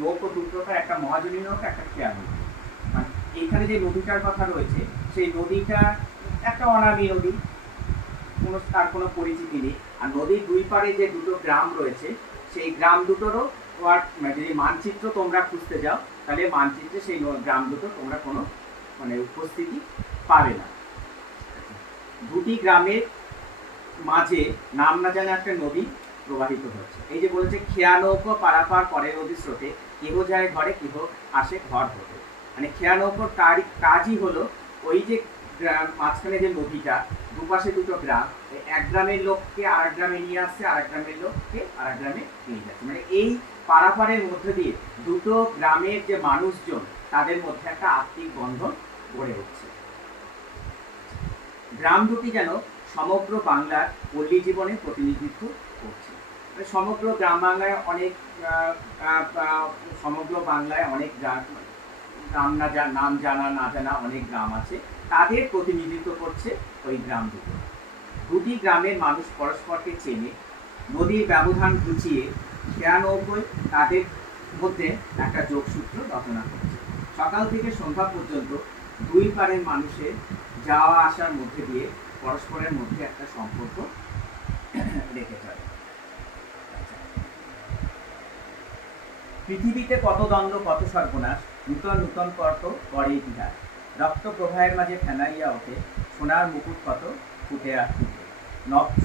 নৌকো দুটোটা একটা মহাজনী নৌকা, একটা খেয়া নৌকা। মানে এখানে যে নদীটার কথা রয়েছে, সেই নদীটা একটা অনামী নদী, তার কোনো পরিচিতি নেই। আর নদীর দুই পারে যে দুটো গ্রাম রয়েছে, সেই গ্রাম দুটোরও যদি মানচিত্র তোমরা খুঁজতে যাও, তাহলে মানচিত্রে সেই গ্রাম দুটো তোমরা কোনো উপস্থিতি পাবে না। দুটি গ্রামের মাঝে নাম না জানা একটা নদী প্রবাহিত হচ্ছে। এই যে বলেছে, খেয়া নৌকো পারাপার করে নদী স্রোতে, কেহ যায় ঘরে কেহ আসে ঘর হতে। মানে খেয়া নৌকোর কাজই হলো ওই যে মাঝখানে যে নদীটা, দুপাশে দুটো গ্রাম, এক গ্রামের লোককে আর এক গ্রামে নিয়ে আসছে, আর এক গ্রামের লোককে আর এক গ্রামে নিয়ে যাচ্ছে। মানে এই পারাপারের মধ্যে দিয়ে দুটো গ্রামের যে মানুষজন, তাদের মধ্যে একটা আত্মিক বন্ধন গড়ে উঠছে। গ্রাম দুটি যেন সমগ্র বাংলার পল্লী জীবনের প্রতিনিধিত্ব করছে। সমগ্র গ্রাম বাংলায় অনেক নাম জানা না জানা অনেক গ্রাম আছে, তাদের প্রতিনিধিত্ব করছে ওই গ্রাম দুটো। দুটি গ্রামের মানুষ পরস্পরকে চেনে, নদীর ব্যবধান ঘুচিয়ে খেয়া নৌকোয় তাদের মধ্যে একটা যোগসূত্র রচনা করছে। সকাল থেকে সন্ধ্যা পর্যন্ত দুই পারের মানুষের যাওয়া আসার মধ্যে দিয়ে পরস্পরের মধ্যে একটা সম্পর্ক রেখে চলে। পৃথিবীতে কত দ্বন্দ্ব, কত সর্বনাশ, নূতন নূতন কত করে ইতিহাস, রক্ত প্রবাহের মাঝে ফেনাইয়া ওঠে, সোনার মুকুট কত ফুটে আর ফুটে,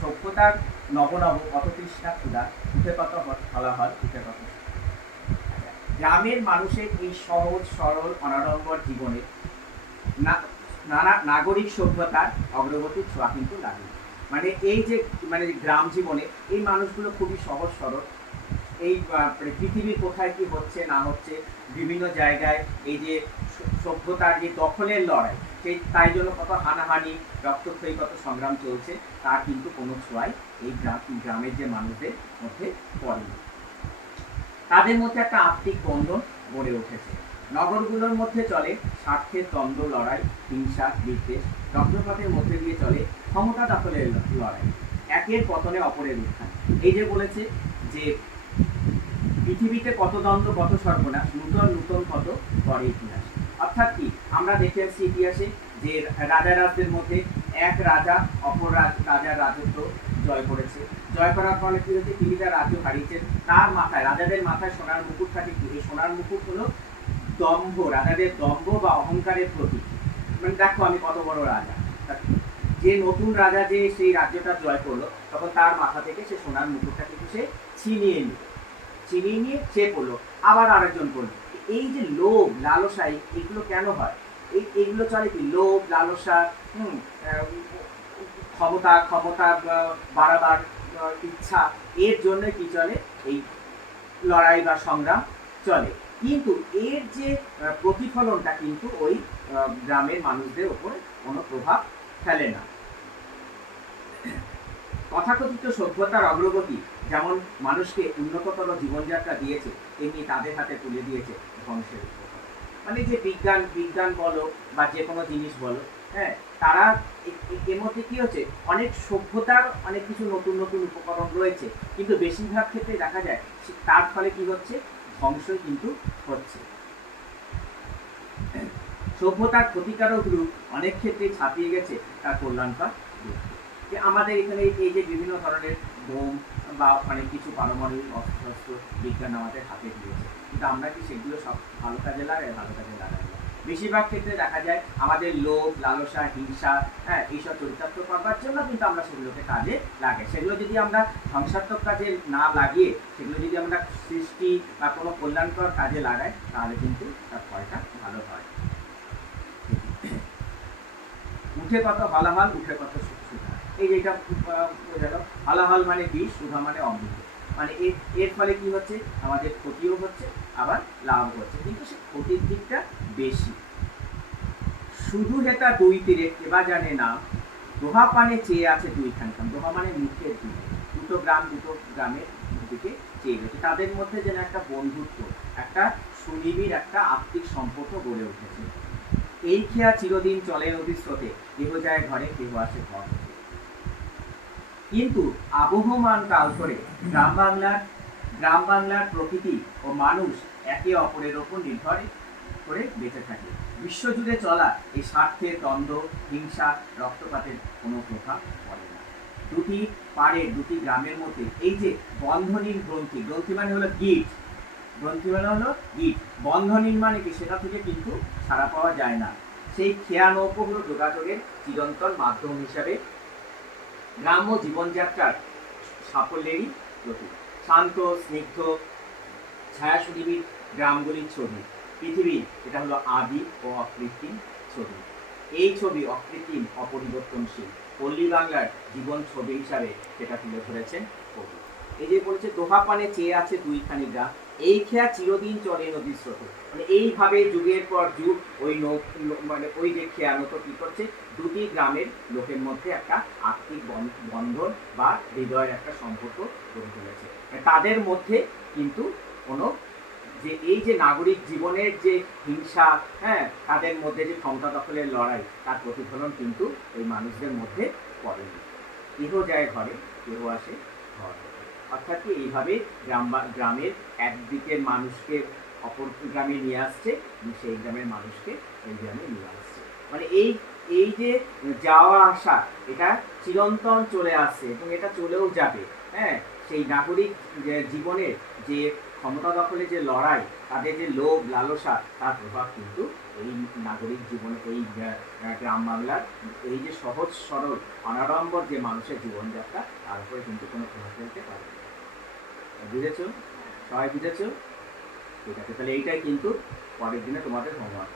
সভ্যতার নবনব কত তৃষ্ণা ক্ষুধা, উঠে কত ফলাফল, উঠে কত। গ্রামের মানুষের এই সহজ সরল অনাড়ম্বর জীবনে নানা নাগরিক সভ্যতার অগ্রগতির ছোঁয়া কিন্তু লাগে। মানে এই যে গ্রাম জীবনে এই মানুষগুলো খুবই সহজ সরল। এই পৃথিবীর কোথায় কি হচ্ছে না হচ্ছে, বিভিন্ন জায়গায় এই যে সভ্যতার যে দখলের লড়াই, সেই তাই জন্য কত হানাহানি, রক্তক্ষয়ী কত সংগ্রাম চলছে, তার কিন্তু কোনো ছোঁয়াই এই গ্রামের যে মানুষদের মধ্যে পড়েনি। তাদের মধ্যে একটা আত্মিক বন্ধন গড়ে উঠেছে। নগরগুলোর মধ্যে চলে স্বার্থের দ্বন্দ্ব, লড়াই, হিংসা, বিদ্বেষ। রক্তপাতের মধ্যে দিয়ে চলে ক্ষমতা দখলের লড়াই, একের পতনে অপরের উত্থান। এই যে বলেছে যে পৃথিবীতে কত দ্বন্দ্ব, কত সর্বনাশ, নূতন নূতন কত করে ইতিহাস। অর্থাৎ কি, আমরা দেখে আসছি ইতিহাসে যে রাজাদের মধ্যে এক রাজা অপর রাজার রাজত্ব জয় করেছে। জয় করার ফলে কি হচ্ছে, তিনি তার রাজ্য হারিয়েছেন। তার মাথায়, রাজাদের মাথায় সোনার মুকুট থাকে। কি এই সোনার মুকুট হলো দম্ভ, রাজাদের দম্ভ বা অহংকারের প্রতীক। মানে দেখো আমি কত বড় রাজা। যে নতুন রাজা যে সেই রাজ্যটা জয় করলো, তখন তার মাথা থেকে সে সোনার মুকুটটা কিন্তু সে ছিনিয়ে নিয়ে সে করলো, আবার আরেকজন করলো। এই যে লোভ লালসা, এগুলো কেন হয়? এইগুলো চলে কি, লোভ লালসা, ক্ষমতা বাড়াবার ইচ্ছা, এর জন্য কি চলে, এই লড়াই বা সংগ্রাম চলে। কিন্তু এর যে প্রতিফলনটা কিন্তু ওই গ্রামের মানুষদের উপরে কোনো প্রভাব ফেলে না। তথাকথিত সভ্যতার অগ্রগতি যেমন মানুষকে উন্নততর জীবনযাত্রা দিয়েছে, তেমনি তাদের হাতে তুলে দিয়েছে ধ্বংসের উপকরণ। মানে যে বিজ্ঞান বলো বা যে কোনো জিনিস বলো, হ্যাঁ, তারা এর মধ্যে কি হচ্ছে, অনেক সভ্যতার অনেক কিছু নতুন নতুন উপকরণ রয়েছে, কিন্তু বেশিরভাগ ক্ষেত্রে দেখা যায় তার ফলে কি হচ্ছে, ধ্বংসই কিন্তু হচ্ছে। সভ্যতার ক্ষতিকারক রূপ অনেক ক্ষেত্রে ছাপিয়ে গেছে তার কল্যাণকর রূপ। আমাদের এখানে এই যে বিভিন্ন ধরনের বোম বা অনেক কিছু পারমাণবিক অস্ত্র বিজ্ঞান আমাদের হাতে দিয়েছে, কিন্তু আমরা কি সেগুলো সব ভালো কাজে লাগাই? ভালো কাজে লাগাই না। বেশিরভাগ ক্ষেত্রে দেখা যায় আমাদের লোভ লালসা হিংসা, হ্যাঁ, এইসব চরিতার্থ করবার জন্য কিন্তু আমরা সেগুলোকে কাজে লাগাই। সেগুলো যদি আমরা ধ্বংসাত্মক কাজে না লাগিয়ে সেগুলো যদি আমরা সৃষ্টি বা কোনো কল্যাণকর কাজে লাগাই, তাহলে কিন্তু তার ফলটা ভালো হয়। উঠে কত হলাহল, উঠে কত সুধা। এই যেটা বোঝালো, হলাহল মানে বিষ, সুধা মানে অমৃত। মানে এর ফলে কি হচ্ছে, আমাদের ক্ষতিও হচ্ছে আবার লাভ হচ্ছে, কিন্তু সে ক্ষতির দিকটা বেশি। শুধু হেতা দুই তীরে কেবা জানে না, দোহা পানে চেয়ে আছে দুই খানখান। দোহা মানে মুখের দিকে, দুটো গ্রামের দিকে চেয়ে গেছে। তাদের মধ্যে যেন একটা বন্ধুত্ব, একটা সুনিবিড় একটা আত্মিক সম্পর্ক গড়ে উঠেছে। এই খেয়া চিরদিন চলে নদীর স্রোতে, কেহ যায় ঘরে কেহ আসে ঘর হতে। কিন্তু আবহমান কাল ধরে গ্রাম বাংলার গ্রাম বাংলার প্রকৃতি ও মানুষ একে অপরের ওপর নির্ভর করে বেঁচে থাকে। বিশ্বজুড়ে চলা এই স্বার্থের দ্বন্দ্ব, হিংসা, রক্তপাতের কোনো প্রভাব পড়ে না। দুটি পাড়ের দুটি গ্রামের মধ্যে এই যে বন্ধনীর গ্রন্থি, গ্রন্থি মানে হলো গিট, গ্রন্থি মানে হলো গিট, বন্ধনীর মানে কি সেটা থেকে কিন্তু ছাড়া পাওয়া যায় না। সেই খেয়া নৌকো হলো যোগাযোগের চিরন্তন মাধ্যম হিসাবে গ্রাম্য জীবনযাত্রার সাফল্যেরই প্রতীক। শান্ত, স্নিগ্ধ, ছায়া সুনিবিড় গ্রামগুলির ছবি পৃথিবীর, এটা হলো আদি ও অকৃত্রিম ছবি। এই ছবি অকৃত্রিম, অপরিবর্তনশীল পল্লী বাংলার জীবন ছবি হিসাবে সেটা তুলে ধরেছেন কবি। এই যে বলছে দোহা পানে চেয়ে আছে দুইখানি গ্রাম, এই খেয়া চিরদিন চলে নদীর স্রোতে। মানে এইভাবে যুগের পর যুগ ওই মানে ওই যে খেয়া নৌকো কি করছে, দুটি গ্রামের লোকের মধ্যে একটা আত্মিক বন্ধন বা হৃদয়ের একটা সম্পর্ক গড়ে তুলেছে। তাদের মধ্যে কিন্তু কোনো যে এই যে নাগরিক জীবনের যে হিংসা, হ্যাঁ, তাদের মধ্যে যে ক্ষমতা দখলের লড়াই, তার প্রতিফলন কিন্তু এই মানুষদের মধ্যে পড়েনি। কেহ যায় ঘরে, কেহ আসে ঘর। অর্থাৎ কি এইভাবে গ্রামের একদিকের মানুষকে অপর গ্রামে নিয়ে আসছে, সেই গ্রামের মানুষকে এই গ্রামে নিয়ে আসছে। মানে এই যে যাওয়া আসা, এটা চিরন্তন চলে আসছে এবং এটা চলেও যাবে। হ্যাঁ, সেই নাগরিক জীবনের যে ক্ষমতা দখলে যে লড়াই, তাদের যে লোভ লালসা, তার প্রভাব কিন্তু এই নাগরিক জীবনে এই গ্রাম বাংলার এই যে সহজ সরল অনাড়ম্বর যে মানুষের জীবনযাত্রা, তার উপরে কিন্তু কোনো প্রভাব ফেলতে পারে। বুঝেছ? সবাই বুঝেছ? ঠিক আছে, তাহলে এইটাই কিন্তু পরের দিনে তোমাদের হোমওয়ার্ক।